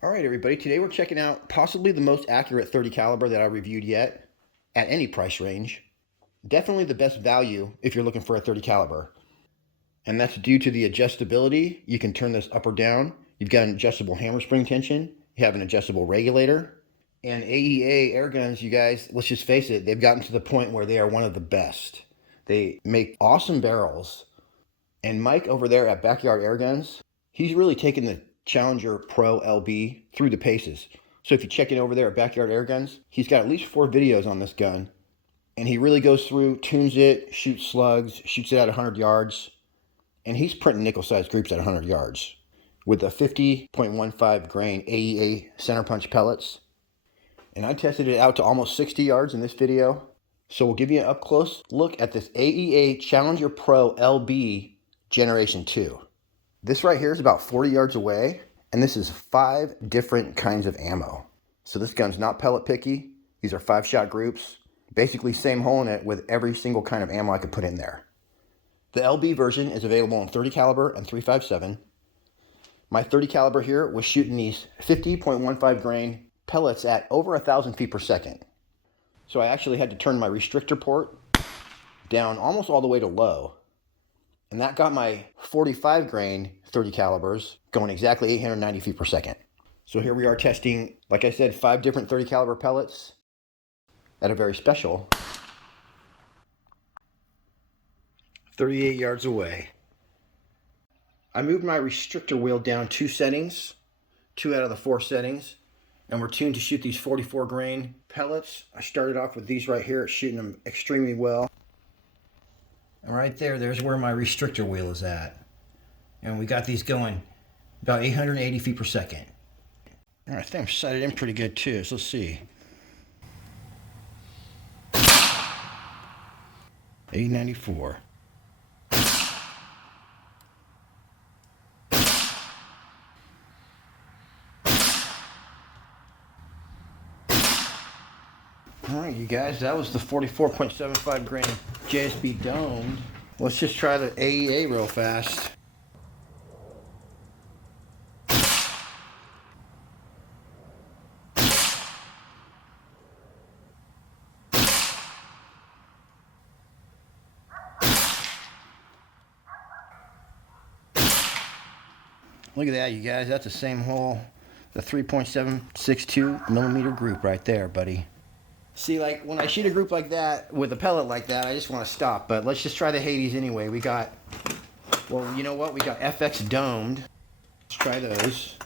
All right, everybody, today we're checking out possibly the most accurate 30 caliber that I reviewed yet at any price range. Definitely the best value if you're looking for a 30 caliber. And that's due to the adjustability. You can turn this up or down. You've got an adjustable hammer spring tension. You have an adjustable regulator. And AEA air guns, you guys, let's just face it, they've gotten to the point where they are one of the best. They make awesome barrels. And Mike over there at Backyard Airguns, he's really taken the Challenger Pro LB through the paces. So if you check it over there at Backyard Airguns, he's got at least 4 videos on this gun. And he really goes through, tunes it, shoots slugs, shoots it at 100 yards. And he's printing nickel-sized groups at 100 yards with the 50.15 grain AEA center punch pellets. And I tested it out to almost 60 yards in this video. So we'll give you an up-close look at this AEA Challenger Pro LB Generation 2. This right here is about 40 yards away, and this is 5 different kinds of ammo. So this gun's not pellet picky. These are 5-shot groups. Basically same hole in it with every single kind of ammo I could put in there. The LB version is available in 30 caliber and 357. My 30 caliber here was shooting these 50.15 grain pellets at over 1,000 feet per second. So I actually had to turn my restrictor port down almost all the way to low. And that got my 45 grain 30 calibers going exactly 890 feet per second. So here we are testing, like I said, 5 different 30 caliber pellets at a very special 38 yards away. I moved my restrictor wheel down 2 settings, 2 out of the 4 settings, and we're tuned to shoot these 44 grain pellets. I started off with these right here, shooting them extremely well. And right there's where my restrictor wheel is at. And we got these going about 880 feet per second. All right, I think I'm sighted in pretty good too, so let's see. 894. All right, you guys, that was the 44.75 grain JSB domed. Let's just try the AEA real fast. Look at that, you guys. That's the same hole, the 3.762 millimeter group right there, buddy. See, like, when I shoot a group like that, with a pellet like that, I just want to stop. But let's just try the Hades anyway. We got, well, you know what? We got FX domed. Let's try those.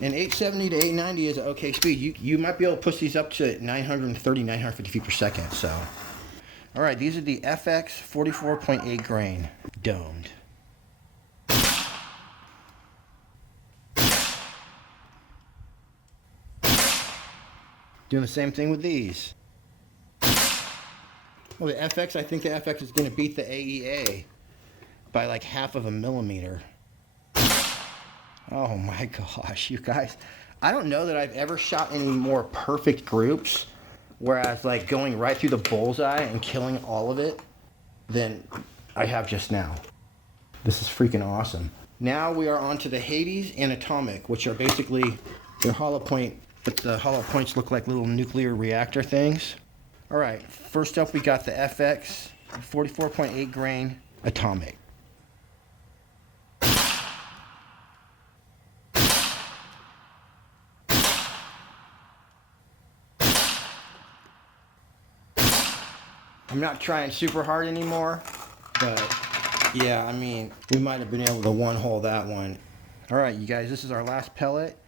And 870 to 890 is an okay speed. You might be able to push these up to 930, 950 feet per second. So, all right, these are the FX 44.8 grain domed. Doing the same thing with these. Well, the FX, I think the FX is going to beat the AEA by like half of a millimeter. Oh my gosh, you guys. I don't know that I've ever shot any more perfect groups, whereas like going right through the bullseye and killing all of it, than I have just now. This is freaking awesome. Now we are on to the Hades and Atomic, which are basically their hollow point. But the hollow points look like little nuclear reactor things. All right, first up we got the FX 44.8 grain Atomic. I'm not trying super hard anymore, but yeah, I mean, we might have been able to one-hole that one. All right, you guys, this is our last pellet.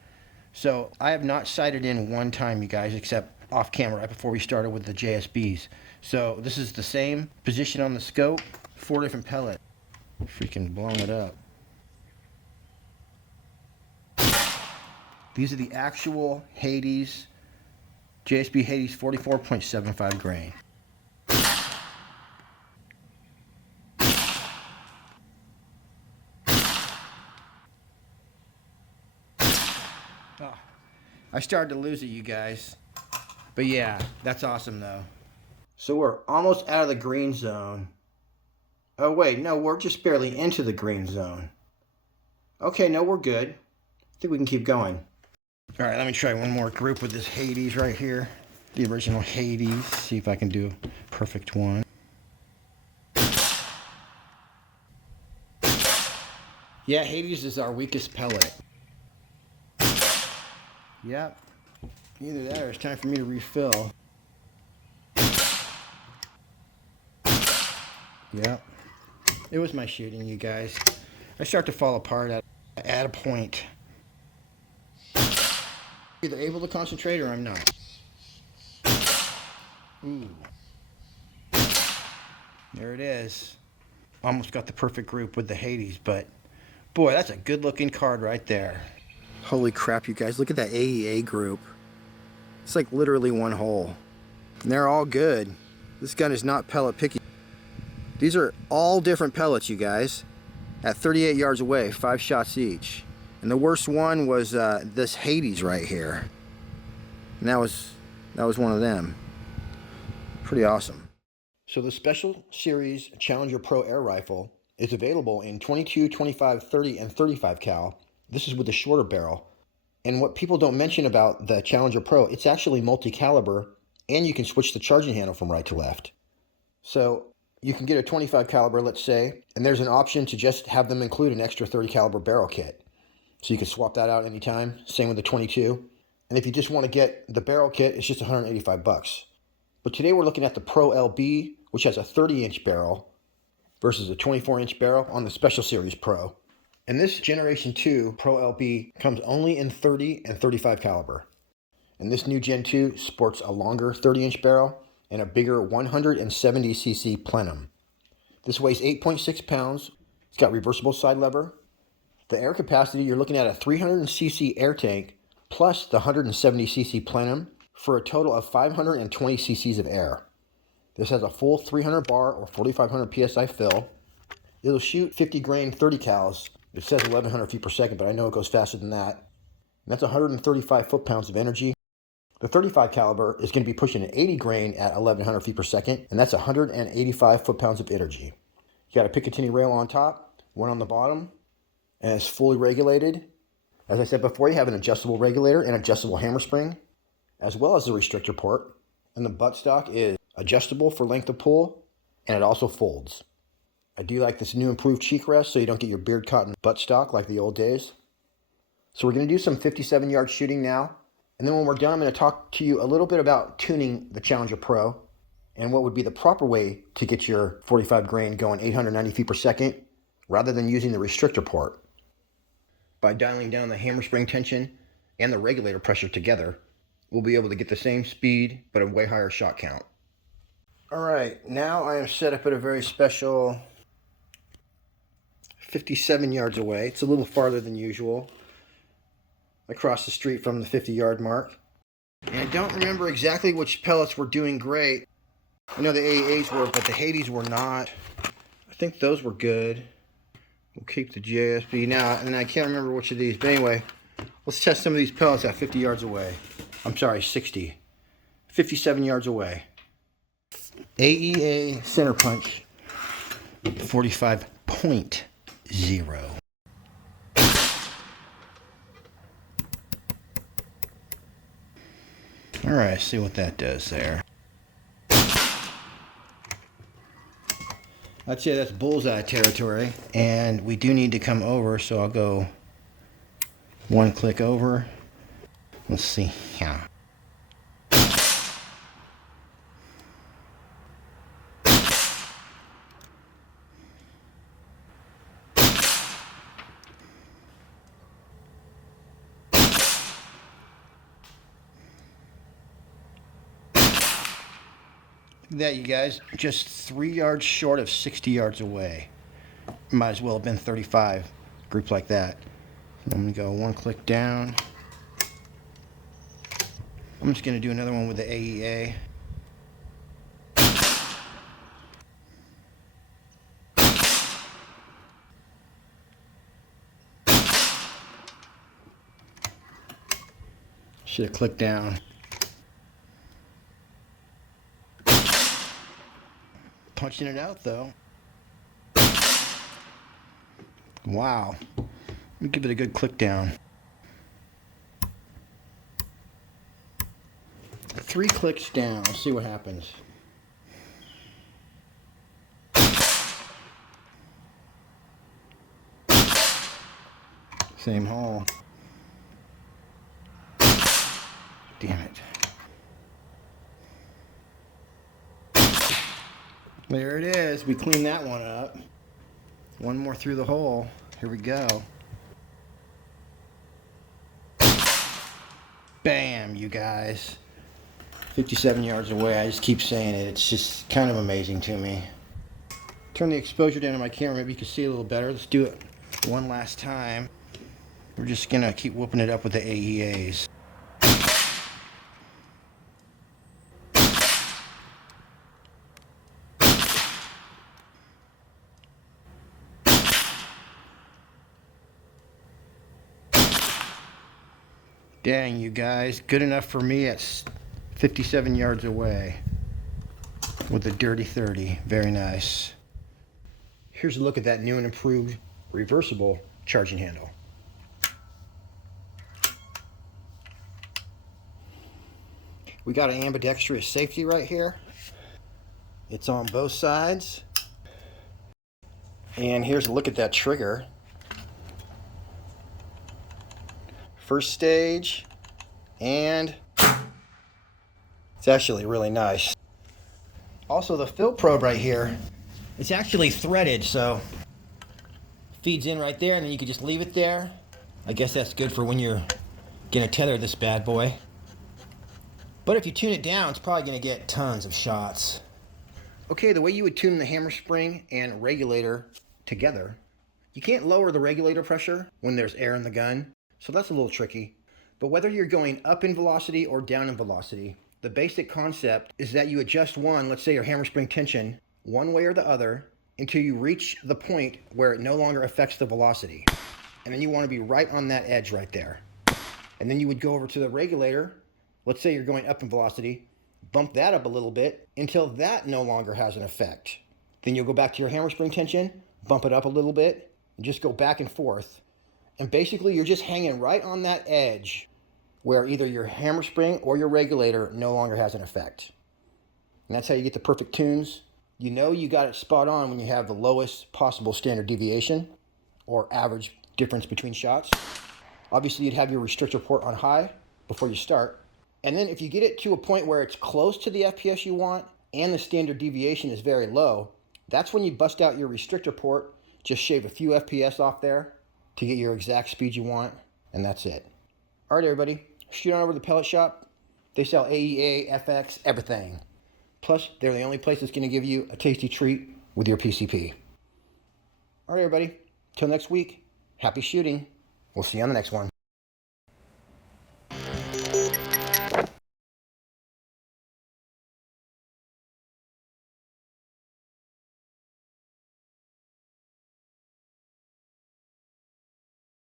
So I have not sighted in one time, you guys, except off camera right before we started with the JSBs. So this is the same position on the scope, 4 different pellets. Freaking blowing it up. These are the actual Hades, JSB Hades 44.75 grain. Oh, I started to lose it, you guys. But yeah, that's awesome though. So we're almost out of the green zone. Oh wait, no, we're just barely into the green zone. Okay, no, we're good. I think we can keep going. All right, let me try one more group with this Hades right here. The original Hades. See if I can do a perfect one. Yeah, Hades is our weakest pellet. Yep. Either that or it's time for me to refill. Yep. It was my shooting, you guys. I start to fall apart at a point. Either able to concentrate or I'm not. Ooh. There it is. Almost got the perfect group with the Hades, but boy, that's a good looking card right there. Holy crap, you guys. Look at that AEA group. It's like literally one hole. And they're all good. This gun is not pellet picky. These are all different pellets, you guys. At 38 yards away, 5 shots each. And the worst one was this Hades right here. And that was one of them. Pretty awesome. So the Special Series Challenger Pro Air Rifle is available in 22, 25, 30, and 35 cal. This is with the shorter barrel. And what people don't mention about the Challenger Pro, it's actually multi-caliber, and you can switch the charging handle from right to left. So you can get a 25 caliber, let's say, and there's an option to just have them include an extra 30 caliber barrel kit. So you can swap that out anytime. Same with the 22. And if you just want to get the barrel kit, it's just 185 bucks. But today we're looking at the Pro LB, which has a 30-inch barrel versus a 24-inch barrel on the Special Series Pro. And this Generation 2 Pro LB comes only in 30 and 35 caliber. And this new Gen 2 sports a longer 30-inch barrel and a bigger 170cc plenum. This weighs 8.6 pounds. It's got reversible side lever. The air capacity, you're looking at a 300cc air tank plus the 170cc plenum for a total of 520 cc's of air. This has a full 300 bar or 4,500 psi fill. It'll shoot 50 grain 30 cals. It says 1,100 feet per second, but I know it goes faster than that. And that's 135 foot-pounds of energy. The 35 caliber is going to be pushing an 80 grain at 1,100 feet per second, and that's 185 foot-pounds of energy. You got a Picatinny rail on top, one on the bottom, and it's fully regulated. As I said before, you have an adjustable regulator and adjustable hammer spring, as well as the restrictor port. And the buttstock is adjustable for length of pull, and it also folds. I do like this new improved cheek rest so you don't get your beard caught in buttstock like the old days. So we're going to do some 57-yard shooting now. And then when we're done, I'm going to talk to you a little bit about tuning the Challenger Pro and what would be the proper way to get your 45 grain going 890 feet per second rather than using the restrictor port. By dialing down the hammer spring tension and the regulator pressure together, we'll be able to get the same speed but a way higher shot count. All right, now I am set up at a very special 57 yards away. It's a little farther than usual, across the street from the 50-yard mark. And I don't remember exactly which pellets were doing great. I know the AEAs were, but the Hades were not. I think those were good. We'll keep the JSB now, and I can't remember which of these. But anyway, let's test some of these pellets at 50 yards away. I'm sorry, 60. 57 yards away. AEA center punch, 45.0. All right, see what that does there. I'd say that's bullseye territory. And we do need to come over, so I'll go one click over. Let's see. Yeah. That, you guys, just 3 yards short of 60 yards away. Might as well have been 35. Groups like that. I'm going to go one click down. I'm just going to do another one with the AEA. Should have clicked down. Punching it out though. Wow. Let me give it a good click down. 3 clicks down. Let's see what happens. Same hole. Damn it. There it is. We cleaned that one up. One more through the hole. Here we go. Bam, you guys. 57 yards away. I just keep saying it. It's just kind of amazing to me. Turn the exposure down on my camera. Maybe you can see a little better. Let's do it one last time. We're just going to keep whooping it up with the AEAs. Dang, you guys. Good enough for me at 57 yards away with a dirty 30. Very nice. Here's a look at that new and improved reversible charging handle. We got an ambidextrous safety right here. It's on both sides. And here's a look at that trigger. First stage, and it's actually really nice. Also, the fill probe right here, it's actually threaded, so feeds in right there, and then you can just leave it there. I guess that's good for when you're gonna tether this bad boy. But if you tune it down, it's probably gonna get tons of shots. Okay, the way you would tune the hammer spring and regulator together, you can't lower the regulator pressure when there's air in the gun, so that's a little tricky. But whether you're going up in velocity or down in velocity, the basic concept is that you adjust one, let's say your hammer spring tension, one way or the other, until you reach the point where it no longer affects the velocity. And then you want to be right on that edge right there. And then you would go over to the regulator. Let's say you're going up in velocity, bump that up a little bit until that no longer has an effect. Then you'll go back to your hammer spring tension, bump it up a little bit, and just go back and forth. And basically you're just hanging right on that edge where either your hammer spring or your regulator no longer has an effect. And that's how you get the perfect tunes. You know you got it spot on when you have the lowest possible standard deviation or average difference between shots. Obviously you'd have your restrictor port on high before you start. And then if you get it to a point where it's close to the FPS you want and the standard deviation is very low, that's when you bust out your restrictor port, just shave a few FPS off there to get your exact speed you want, and that's it. All right, everybody, shoot on over to the pellet shop. They sell AEA, FX, everything. Plus, they're the only place that's going to give you a tasty treat with your PCP. All right, everybody, till next week, happy shooting. We'll see you on the next one.